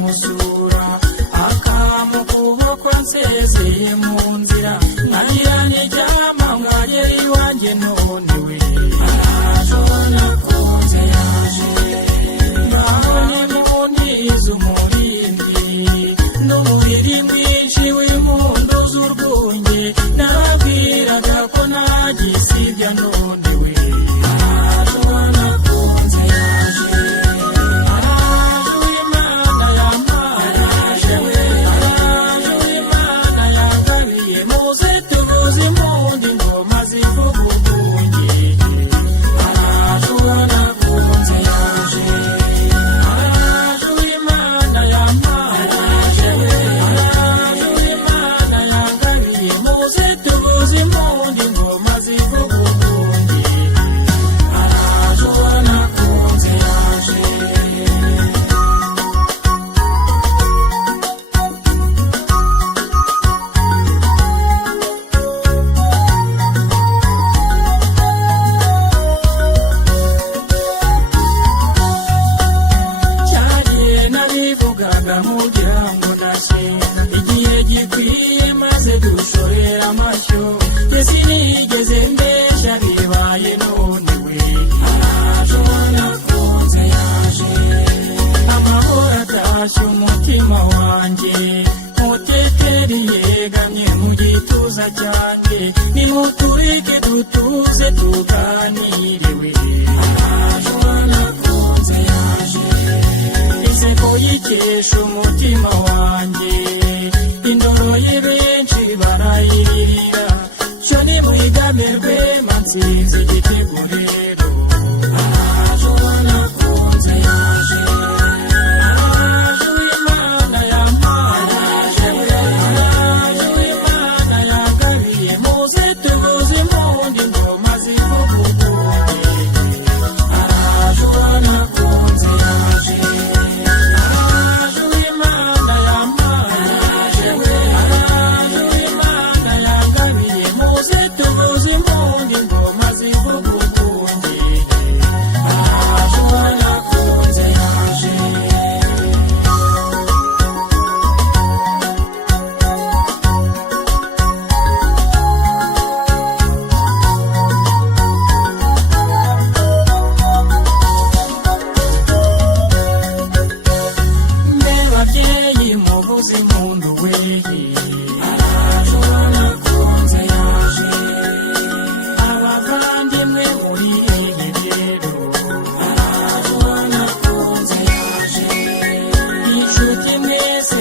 musura akamukuboko nsezeye mu nzira nkagira n'iryama mwagera iwanjye none we araje nakunze yaje ngaho nimunize umurindi n'umuriri mwinshi w'impundu z'urwunge nababwiraga ko nagisibya none we araje nakunze yaje araje w'Imana yampaye araje w'Imana yangabiye muze tuvuze impundu ingoma zivuga urwunge araje nakunze yaje araje w'Imana yampaye araje w'Imana yangabiye muze tuvuze impundu ingoma zivuga urwunge araje nakunze yaje cyariye nabivugaga mugira ngo nashinga igihe gikwiye maze dushorera amashyo sinigeze mbeshya bibaye none we araje nakunze yaje amahoro atashye umutima wanjye muteteri yegamye mu gituza cyanjye nimutureke dutuze tuganire we araje nakunze yaje inseko yikesha umutima wanjye indoro ye benshi barayiririra cyo nimwigamirwe mansize igitego rero araje nakunze yaje araje w'Imana yampaye araje w'Imana yangabiye muze tuvuze impundu ingoma zivuga urwunge araje nakunze yaje araje w'Imana yampaye araje w'Imana yangabiye muze tuvuze impundu ingoma zivuga urwunge araje nakunze yaje mbe babyeyi muvuze impundu we araje nakunze yaje abavandimwe muri hehe rero araje nakunze yaje inshuti mwese